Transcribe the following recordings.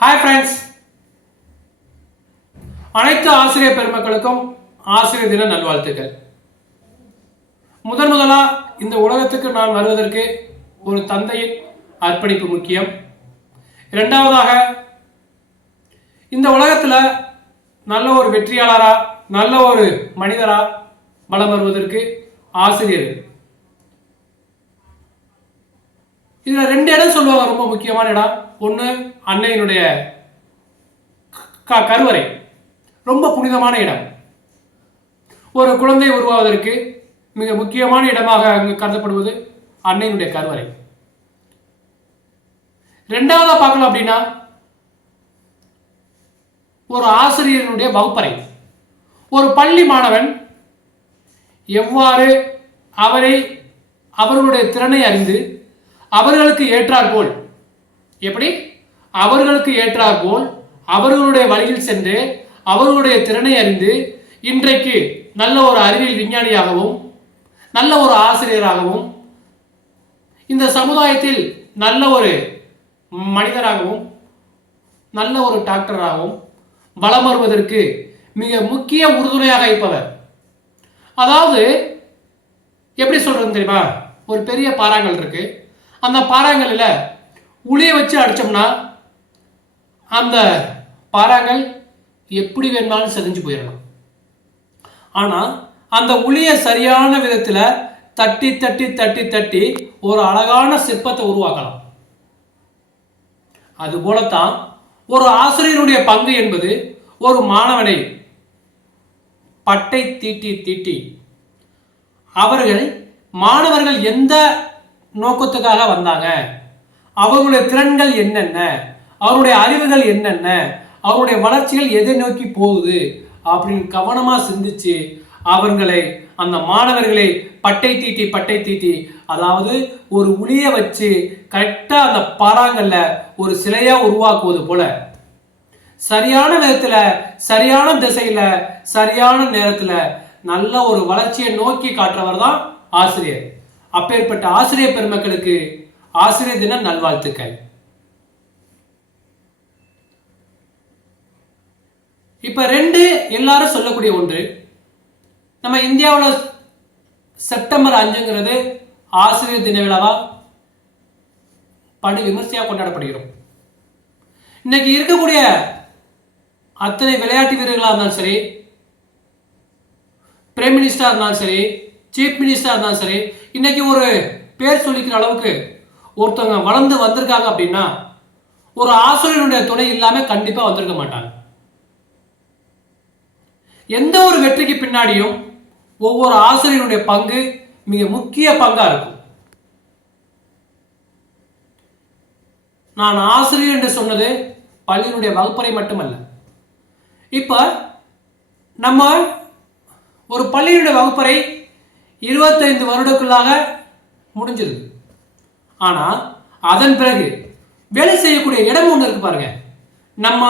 Hi friends அனைத்து ஆசிரியர் பெருமக்களுக்கும் ஆசிரியர் தின நல்வாழ்த்துக்கள். முதன் முதலா இந்த உலகத்துக்கு நான் வருவதற்கு ஒரு தந்தையின் அர்ப்பணிப்பு முக்கியம். இரண்டாவதாக இந்த உலகத்தில் நல்ல ஒரு வெற்றியாளராக நல்ல ஒரு மனிதராக வலம் வருவதற்கு ஆசிரியர் இதில் ரெண்டு இடம் சொல்லுவாங்க ரொம்ப முக்கியமான இடம். ஒண்ணு அன்னையினுடைய க- கருவறை. ரொம்ப புனிதமான இடம். ஒரு குழந்தை உருவாவதற்கு மிக முக்கியமான இடமாக அங்கு கருதப்படுவது அன்னையினுடைய கருவறை. ரெண்டாவதா பார்க்கலாம் அப்படின்னா ஒரு ஆசிரியரினுடைய வகுப்பறை. ஒரு பள்ளி மாணவன் எவ்வாறு அவரை அவர்களுடைய திறனை அறிந்து அவர்களுக்கு ஏற்றாற்போல் எப்படி? அவர்களுக்கு ஏற்றாற்போல் அவர்களுடைய வழியில் சென்று அவர்களுடைய திறனை அறிந்து இன்றைக்கு நல்ல ஒரு அறிவியல் விஞ்ஞானியாகவும் நல்ல ஒரு ஆசிரியராகவும் இந்த சமுதாயத்தில் நல்ல ஒரு மனிதராகவும் நல்ல ஒரு டாக்டராகவும் வலம் வருவதற்கு மிக முக்கிய உறுதுணையாக இருப்பவர். அதாவது எப்படி சொல்றது தெரியுமா? ஒரு பெரிய பாறாங்கல் இருக்குது அந்த பாறாங்கல்ல உளியை வச்சு அடித்தோம்னா அந்த பாறாங்கல் எப்படி வேணுமாலும் செதிஞ்சு போயிடலாம் ஆனால் அந்த உளியை சரியான விதத்தில் தட்டி தட்டி தட்டி தட்டி ஒரு அழகான சிற்பத்தை உருவாக்கலாம். அதுபோலத்தான் ஒரு ஆசிரியருடைய பங்கு என்பது ஒரு மாணவனை பட்டை தீட்டி தீட்டி. அவர்கள் மாணவர்கள் எந்த நோக்கத்துக்காக வந்தாங்க. அவங்களுடைய திறன்கள் என்னென்ன? அவருடைய அறிவுகள் என்னென்ன? அவருடைய வளர்ச்சிகள் எதை நோக்கி போகுது? அப்படின்னு கவனமாக சிந்திச்சு அவர்களை அந்த மாணவர்களை பட்டை தீட்டி பட்டை தீட்டி அதாவது ஒரு உளிய வச்சு கரெக்டாக அந்த பாறாங்கல்ல ஒரு சிலையாக உருவாக்குவது போல. சரியான விதத்தில் சரியான திசையில சரியான நேரத்தில் நல்ல ஒரு வளர்ச்சியை நோக்கி காட்டுறவர் தான் ஆசிரியர். அப்பேற்பட்ட ஆசிரியர் பெருமக்களுக்கு ஆசிரியர் தின நல்வாழ்த்துக்கள். இப்ப ரெண்டு எல்லாரும் சொல்லக்கூடிய ஒன்று நம்ம இந்தியாவில் செப்டம்பர் அஞ்சுங்கிறது ஆசிரியர் தின விழாவா? படு விமர்சையாக கொண்டாடப்படுகிறோம். இன்னைக்கு இருக்கக்கூடிய அத்தனை விளையாட்டு வீரர்களாக இருந்தாலும் சரி பிரைம் மினிஸ்டராக இருந்தாலும் சரி சீஃப் மினிஸ்டராக இருந்தாலும் சரி இன்னைக்கு ஒரு பேர் சொல்லிக்கிற அளவுக்கு ஒருத்தவங்க வளர்ந்து வந்திருக்காங்க அப்படின்னா ஒரு ஆசிரியருடைய துணை இல்லாமல் கண்டிப்பாக வந்திருக்க மாட்டாங்க. எந்த ஒரு வெற்றிக்கு பின்னாடியும் ஒவ்வொரு ஆசிரியருடைய பங்கு மிக முக்கிய பங்காக இருக்கும். நான் ஆசிரியர் என்று சொன்னது பள்ளியினுடைய வகுப்பறை மட்டுமல்ல. இப்போ நம்ம ஒரு பள்ளியினுடைய வகுப்பறை இருபத்தைந்து வருடக்குள்ளாக முடிஞ்சது. ஆனால் அதன் பிறகு வேலை செய்யக்கூடிய இடம் ஒன்று இருக்கு பாருங்க. நம்ம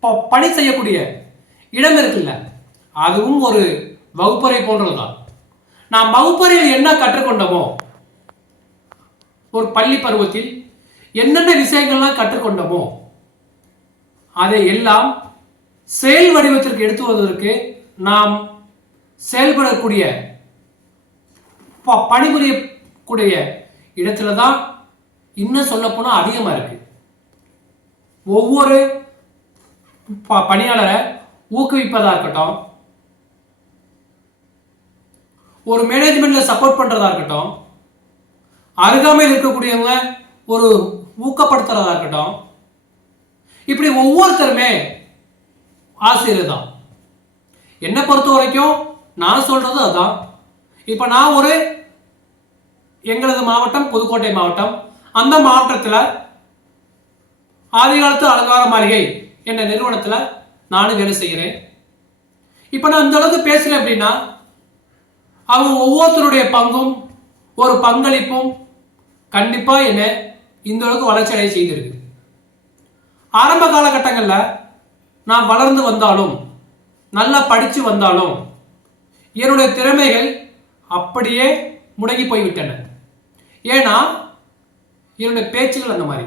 ப- பணி செய்யக்கூடிய இடம் இருக்குல்ல அதுவும் ஒரு வகுப்பறை போன்றது தான் நாம் வகுப்பறையில் என்ன கற்றுக்கொண்டோமோ ஒரு பள்ளி பருவத்தில் என்னென்ன விஷயங்கள்லாம் கற்றுக்கொண்டோமோ அதை எல்லாம் செயல் வடிவத்திற்கு எடுத்து வருவதற்கு நாம் செயல்படக்கூடிய ப- பணிபுரியக்கூடிய இடத்துல தான் இன்னும் சொல்லப்போனால் அதிகமாக அதிகமா இருக்கு. ஒவ்வொரு ப- பணியாளரை ஊக்குவிப்பதாக இருக்கட்டும் ஒரு மேனேஜ்மெண்ட்ல சப்போர்ட் பண்றதா இருக்கட்டும் அருகாமையில் இருக்கக்கூடியவங்க ஒரு ஊக்கப்படுத்துறதா இருக்கட்டும் இப்படி ஒவ்வொருத்தருமே ஆசிரியர் தான் என்னை பொறுத்த வரைக்கும் நான் சொல்றது அதான். இப்போ நான் ஒரு எங்களது மாவட்டம் புதுக்கோட்டை மாவட்டம். அந்த மாவட்டத்தில் ஆதிகாலத்து அலங்கார மாளிகை என்ற நிறுவனத்தில் நானும் வேலை செய்கிறேன். இப்போ நான் அந்த அளவுக்கு பேசுகிறேன் அப்படின்னா அவங்க ஒவ்வொருத்தருடைய பங்கும் ஒரு பங்களிப்பும் கண்டிப்பாக என்ன இந்த அளவுக்கு வளர்ச்சி அடைய செய்திருக்கு. ஆரம்ப காலகட்டங்களில் நான் வளர்ந்து வந்தாலும் நல்லா படித்து வந்தாலும் என்னுடைய திறமைகள் அப்படியே முடங்கி போய்விட்டன. ஏன்னா என்னுடைய பேச்சுகள் அந்த மாதிரி.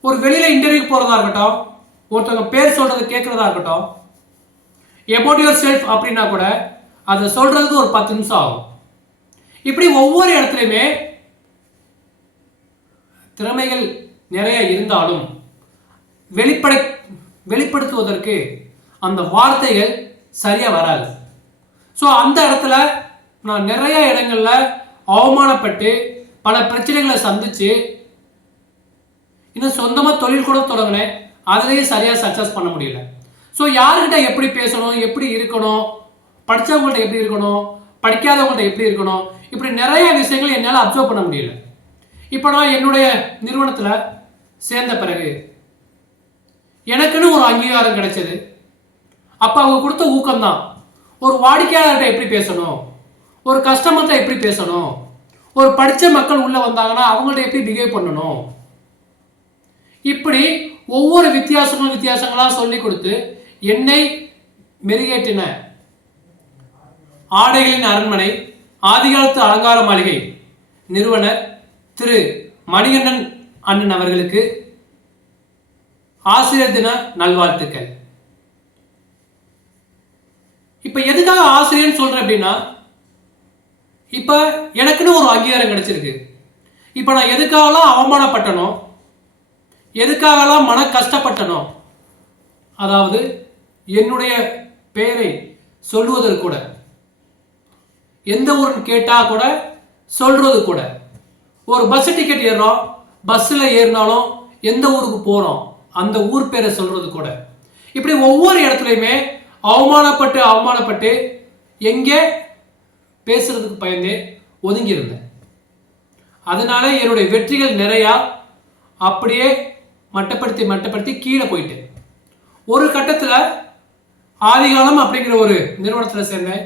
ஒரு வெளியில இன்டர்வியூ போறதா இருக்கட்டும் ஒருத்தவங்க பேர் சொல்றது கேட்கறதா இருக்கட்டும் எபோட் யுவர் செல்ஃப் அப்படின்னா கூட அதை சொல்றதுக்கு ஒரு பத்து நிமிஷம் ஆகும். இப்படி ஒவ்வொரு இடத்துலையுமே திறமைகள் நிறைய இருந்தாலும் வெளிப்படை வெளிப்படுத்துவதற்கு அந்த வார்த்தைகள் சரியாக வராது. ஸோ அந்த இடத்துல நான் நிறைய இடங்களில் அவமானப்பட்டு பல பிரச்சனைகளை சந்திச்சு இன்னும் சொந்தமாக தொழில் கூட தொடங்கினேன். அதுலேயும் சரியாக சக்ஸஸ் பண்ண முடியல. ஸோ யாருக்கிட்ட எப்படி பேசணும் எப்படி இருக்கணும் படித்தவங்கள்ட்ட எப்படி இருக்கணும் படிக்காதவங்கள்ட்ட எப்படி இருக்கணும் இப்படி நிறைய விஷயங்கள் என்னால் அப்சர்வ் பண்ண முடியல. இப்போ நான் என்னுடைய நிறுவனத்தில் சேர்ந்த பிறகு எனக்குன்னு ஒரு அங்கீகாரம் கிடைச்சது. அப்போ அவங்க கொடுத்த ஊக்கம்தான். ஒரு வாடிக்கையாளர்கிட்ட எப்படி பேசணும்? ஒரு கஸ்டமர்கிட்ட எப்படி பேசணும்? ஒரு படித்த மக்கள் உள்ளே வந்தாங்கன்னா அவங்கள்ட்ட எப்படி பிஹேவ் பண்ணணும்? இப்படி ஒவ்வொரு வித்தியாசமும் வித்தியாசங்களாக சொல்லி கொடுத்து என்னை மெருகேற்றின ஆடைகளின் அரண்மனை ஆதிகாலத்து அலங்கார மாளிகை நிறுவனர் திரு மணிகண்டன் அண்ணன் அவர்களுக்கு ஆசிரியர் தின நல்வாழ்த்துக்கள். இப்போ எதுக்காக ஆசிரியர்னு சொல்கிறேன் அப்படின்னா இப்போ எனக்குன்னு ஒரு அங்கீகாரம் கிடைச்சிருக்கு. இப்போ நான் எதுக்காகலாம் அவமானப்பட்டனோ எதுக்காகலாம் மன கஷ்டப்பட்டனோ அதாவது என்னுடைய பெயரை சொல்வதற்கு கூட எந்த ஊருன்னு கேட்டால் கூட சொல்றது கூட. ஒரு பஸ் டிக்கெட் ஏறுறோம் பஸ்ஸில் ஏறினாலும் எந்த ஊருக்கு போகிறோம் அந்த ஊர் பேரை சொல்றது கூட. இப்படி ஒவ்வொரு இடத்துலையுமே அவமானப்பட்டு அவமானப்பட்டு எங்கே பேசுறதுக்கு பயந்தே ஒதுங்கி இருந்தேன். அதனால என்னுடைய வெற்றிகள் நிறையா அப்படியே மட்டப்படுத்தி மட்டப்படுத்தி கீழே போயிட்டேன். ஒரு கட்டத்தில் ஆதிகாலம் அப்படிங்கிற ஒரு நிறுவனத்தில் சேர்ந்தேன்.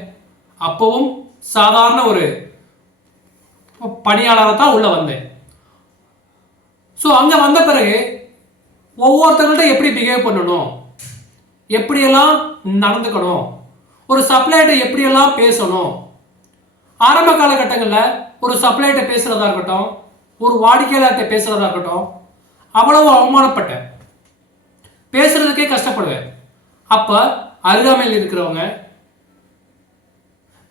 அப்பவும் சாதாரண ஒரு பணியாளராக தான் உள்ளே வந்தேன். ஸோ அங்கே வந்த பிறகு ஒவ்வொருத்தங்கள்ட்ட எப்படி பிஹேவ் பண்ணணும்? எப்படியெல்லாம் நடந்துக்கணும்? ஒரு சப்ளைட்டை எப்படியெல்லாம் பேசணும்? ஆரம்ப காலகட்டங்களில் ஒரு சப்ளைட்ட பேசுகிறதா இருக்கட்டும் ஒரு வாடிக்கையாளர்கிட்ட பேசுகிறதா இருக்கட்டும் அவ்வளவு அவமானப்பட்டேன். பேசுறதுக்கே கஷ்டப்படுவேன். அப்போ அருகாமையில் இருக்கிறவங்க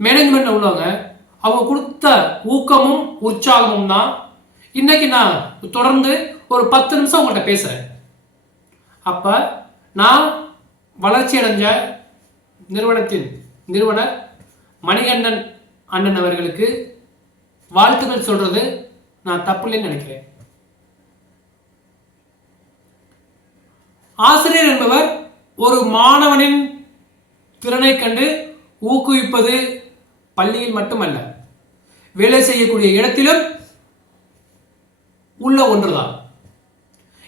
மேனேஜ்மெண்ட்டில் உள்ளவங்க அவங்க கொடுத்த ஊக்கமும் உற்சாகமும் தான் இன்னைக்கு நான் தொடர்ந்து ஒரு பத்து நிமிஷம் உங்கள்கிட்ட பேசுகிறேன் அப்போ நான் வளர்ச்சி அடைஞ்ச நிறுவனத்தின் நிறுவனர் மணிகண்டன் அண்ணன் அவர்களுக்கு வாழ்த்துக்கள் சொல்றது நான் தப்பில்லைன்னு நினைக்கிறேன். ஆசிரியர் என்பவர் ஒரு மாணவனின் திறனை கண்டு ஊக்குவிப்பது பள்ளியில் மட்டுமல்ல வேலை செய்யக்கூடிய இடத்திலும் உள்ள ஒன்றுதான்.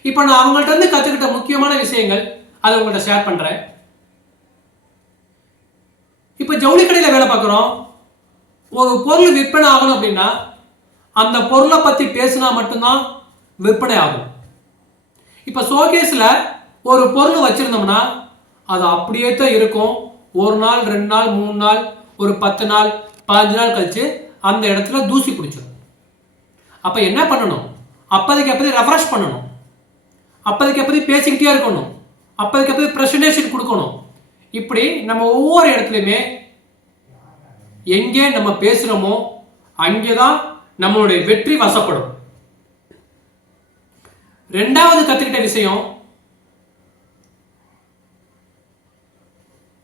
இப்போ நான் அவங்கள்ட்ட இருந்து கற்றுக்கிட்ட முக்கியமான விஷயங்கள் அதை உங்கள்கிட்ட ஷேர் பண்ணுறேன் இப்போ ஜவுளி கடையில் வேலை பார்க்குறோம். ஒரு பொருள் விற்பனை ஆகணும் அப்படின்னா அந்த பொருளை பற்றி பேசினா மட்டும்தான் விற்பனை ஆகும். இப்போ ஷோகேஸில் ஒரு பொருள் வச்சுருந்தோம்னா அது அப்படியே தான் இருக்கும். ஒரு நாள் ரெண்டு நாள் மூணு நாள் ஒரு பத்து நாள் பதினஞ்சு நாள் கழித்து அந்த இடத்துல தூசி பிடிச்சிடும் அப்போ என்ன பண்ணணும்? அப்போதைக்கு அப்போதைக்கு ரெஃப்ரெஷ் பண்ணணும். அப்போதைக்கு அப்போதைக்கு பேசிக்கிட்டே இருக்கணும். அப்போ அதுக்கப்புறம் ப்ரெசன்டேஷன் கொடுக்கணும். இப்படி நம்ம ஒவ்வொரு இடத்துலையுமே எங்கே நம்ம பேசுகிறோமோ அங்கே தான் நம்மளுடைய வெற்றி வசப்படும். ரெண்டாவது கற்றுக்கிட்ட விஷயம்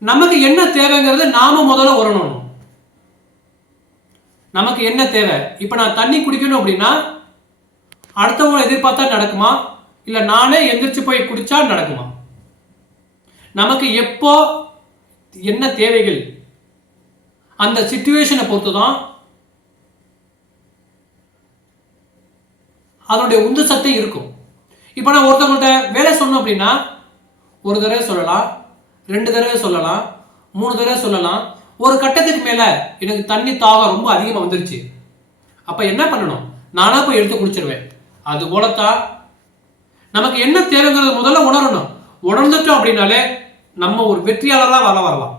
நமக்கு என்ன தேவைங்கிறது நாம முதல்ல உரணும். நமக்கு என்ன தேவை? இப்போ நான் தண்ணி குடிக்கணும் அப்படின்னா அடுத்தவங்களை எதிர்பார்த்தா நடக்குமா? இல்லை நானே எந்திரிச்சு போய் குடிச்சா நடக்குமா? நமக்கு எப்போ என்ன தேவைகள்? அந்த சுச்சுவேஷனை பொறுத்து தான் அதனுடைய உந்து சக்தி இருக்கும். இப்போ நான் ஒருத்தவங்கள்ட்ட வேலை சொன்னோம் அப்படின்னா ஒரு தடவை சொல்லலாம் ரெண்டு தடவை சொல்லலாம் மூணு தடவை சொல்லலாம். ஒரு கட்டத்துக்கு மேலே எனக்கு தண்ணி தாகம் ரொம்ப அதிகமாக வந்துருச்சு. அப்போ என்ன பண்ணணும்? நானாக போய் எடுத்து குடிச்சிருவேன். அது போலத்தான் நமக்கு என்ன தேவைங்கிறது முதல்ல உணரணும். உணர்ந்துட்டோம் அப்படின்னாலே நம்ம ஒரு வெற்றியாளராக வர வரலாம்.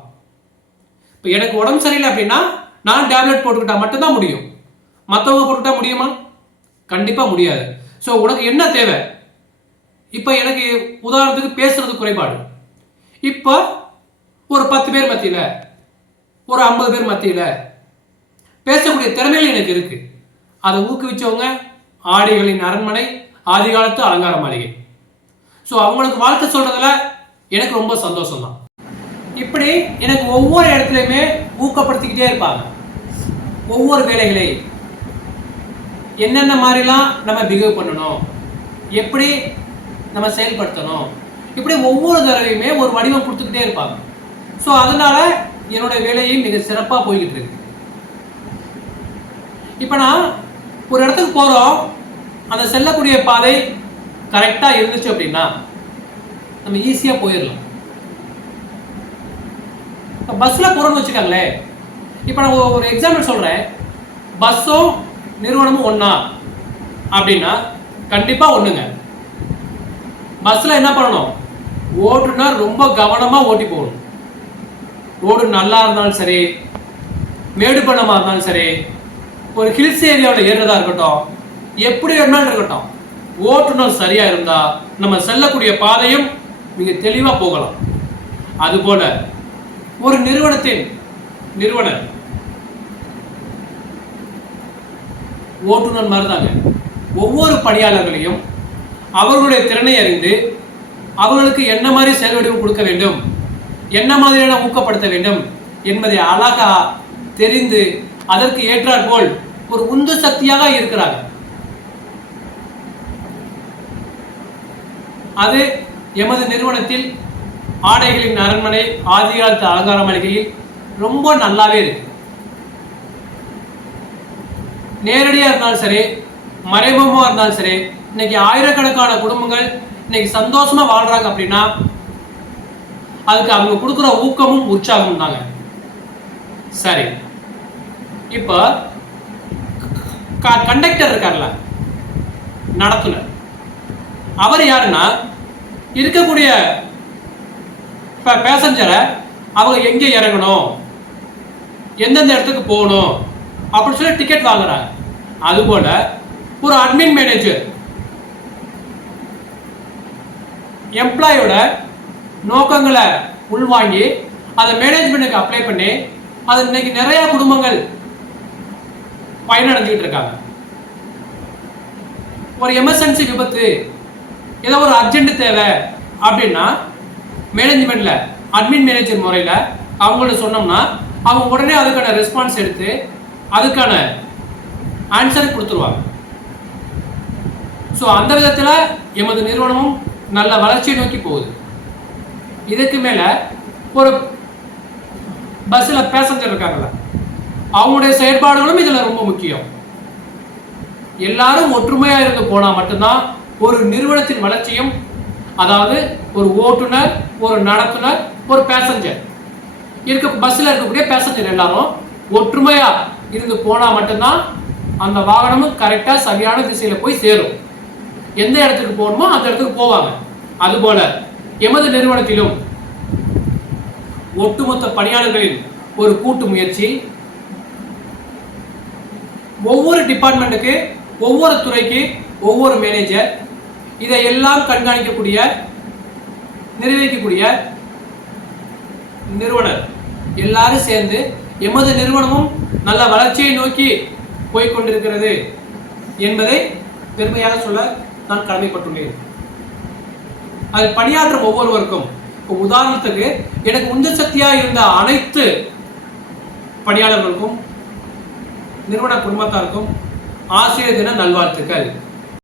இப்போ எனக்கு உடம்பு சரியில்லை அப்படின்னா நான் டேப்லெட் போட்டுக்கிட்டா மட்டும்தான் முடியும். மற்றவங்க போட்டுக்கிட்டா முடியுமா? கண்டிப்பாக முடியாது. ஸோ உனக்கு என்ன தேவை? இப்போ எனக்கு உதாரணத்துக்கு பேசுறது குறைபாடு. இப்போ ஒரு பத்து பேர் மத்தியில் ஒரு ஐம்பது பேர் மத்தியில் பேசக்கூடிய திறமைகள் எனக்கு இருக்கு. அதை ஊக்குவிச்சவங்க ஆடிகளின் அரண்மனை ஆதி காலத்து அலங்கார மாளிகை. ஸோ அவங்களுக்கு வாழ்த்து சொல்றதுல எனக்கு ரொம்ப சந்தோஷம் தான் இப்படி எனக்கு ஒவ்வொரு இடத்துலையுமே ஊக்கப்படுத்திக்கிட்டே இருப்பாங்க. ஒவ்வொரு வேலைகளை என்னென்ன மாதிரிலாம் நம்ம பிஹேவ் பண்ணணும்? எப்படி நம்ம செயல்படுத்தணும்? இப்படி ஒவ்வொரு தடவையுமே ஒரு வடிவம் கொடுத்துக்கிட்டே இருப்பாங்க. ஸோ அதனால என்னோட வேலையும் மிக சிறப்பாக போய்கிட்டு இருக்கு. இப்போ நான் ஒரு இடத்துக்கு போகிறோம் அந்த செல்லக்கூடிய பாதை கரெக்டாக இருந்துச்சு அப்படின்னா நம்ம ஈஸியாக போயிடலாம் இப்போ பஸ்ஸில் போகிறோம்னு வச்சுக்கோங்களேன் இப்போ நான் ஒரு- எக்ஸாம்பிள் சொல்கிறேன் பஸ்ஸும் நிறுவனமும் ஒன்றா அப்படின்னா கண்டிப்பாக ஒன்றுங்க பஸ்ஸில் என்ன பண்ணணும்? ஓட்டுனா ரொம்ப கவனமாக ஓட்டி போகணும். ரோடு நல்லா இருந்தாலும் சரி மேடு பள்ளமாக இருந்தாலும் சரி ஒரு ஹில்ஸ் ஏரியாவில் ஏறுறதா இருக்கட்டும் எப்படி வேணாலும் இருக்கட்டும் ஓட்டுநர் சரியா இருந்தா நம்ம செல்லக்கூடிய பாதையும் மிக தெளிவா போகலாம். அதுபோல ஒரு நிறுவனத்தின் நிறுவனர். ஓட்டுநர் மாதிரிதாங்க. ஒவ்வொரு பணியாளர்களையும் அவர்களுடைய திறனை அறிந்து அவர்களுக்கு என்ன மாதிரி செயல்வடிவு கொடுக்க வேண்டும் என்ன மாதிரியான ஊக்கப்படுத்த வேண்டும் என்பதை அழகா தெரிந்து அதற்கு ஏற்றாற்போல் ஒரு உந்து சக்தியாக இருக்கிறாங்க அது எமது நிறுவனத்தில் ஆடைகளின் அரண்மனை ஆதிகாலத்து அலங்கார மளிகையில் ரொம்ப நல்லாவே இருக்கு. நேரடியாக இருந்தாலும் சரி மறைமுகமாக இருந்தாலும் சரி இன்னைக்கு ஆயிரக்கணக்கான குடும்பங்கள் இன்னைக்கு சந்தோஷமா வாழ்றாங்க அப்படின்னா அதுக்கு அவங்க கொடுக்குற ஊக்கமும் உற்சாகமும் தாங்க. சரி. இப்போ கண்டக்டர் இருக்கார்ல நடத்துனர். அவர் யாருன்னா இருக்கக்கூடிய பேசஞ்சரை அவங்க எங்கே இறங்கணும்? எந்தெந்த இடத்துக்கு போகணும்? அப்படின்னு சொல்லி டிக்கெட் வாங்குறாங்க. அதுபோல ஒரு அட்மின் மேனேஜர் எம்ப்ளாயோட நோக்கங்களை உள்வாங்கி அதை மேனேஜ்மெண்ட்டுக்கு அப்ளை பண்ணி அது இன்னைக்கு நிறைய குடும்பங்கள் பயனடைஞ்சுக்கிட்டு இருக்காங்க. ஒரு எமர்ஜென்சி விபத்து ஏதோ ஒரு அர்ஜென்ட் தேவை அப்படின்னா மேனேஜ்மெண்ட்ல அட்மின் மேனேஜர் முறையில் அவங்கள்ட்ட சொன்னோம்னா அவங்க உடனே அதுக்கான ரெஸ்பான்ஸ் எடுத்து அதுக்கான ஆன்சர் கொடுத்துருவாங்க. ஸோ அந்த விதத்தில் எமது நிறுவனமும் நல்ல வளர்ச்சியை நோக்கி போகுது. இதுக்கு மேலே ஒரு பஸ்ஸில் பேசஞ்சர் இருக்காங்கல்ல அவங்களுடைய செயற்பாடுகளும் இதில் ரொம்ப முக்கியம். எல்லாரும் ஒற்றுமையாக இருந்து போனால் மட்டும்தான் ஒரு நிறுவனத்தின் வளர்ச்சியும் அதாவது ஒரு ஓட்டுநர் ஒரு நடத்துனர் ஒரு பேசஞ்சர் இருக்க பஸ்ஸில் இருக்கக்கூடிய பேசஞ்சர் எல்லாரும் ஒற்றுமையாக இருந்து போனால் மட்டும்தான் அந்த வாகனமும் கரெக்டாக சரியான திசையில் போய் சேரும். எந்த இடத்துக்கு போகணுமோ அந்த இடத்துக்கு போவாங்க. அதுபோல எமது நிறுவனத்திலும் ஒட்டுமொத்த பணியாளர்களின் ஒரு கூட்டு முயற்சி. ஒவ்வொரு டிபார்ட்மெண்ட்டுக்கு ஒவ்வொரு துறைக்கு ஒவ்வொரு மேனேஜர் இதையெல்லாம் கண்காணிக்கக்கூடிய நிர்வகிக்கக்கூடிய நிறுவனர். எல்லாரும் சேர்ந்து எமது நிறுவனமும் நல்ல வளர்ச்சியை நோக்கி போய்கொண்டிருக்கிறது என்பதை பெருமையாக சொல்ல நான் கடமைப்பட்டுள்ளேன். அதில் பணியாற்றும் ஒவ்வொருவருக்கும் இப்போ உதாரணத்துக்கு எனக்கு உந்து சக்தியாக இருந்த அனைத்து பணியாளர்களுக்கும் நிறுவன குடும்பத்தாருக்கும் ஆசிரியர் தின நல்வாழ்த்துக்கள்.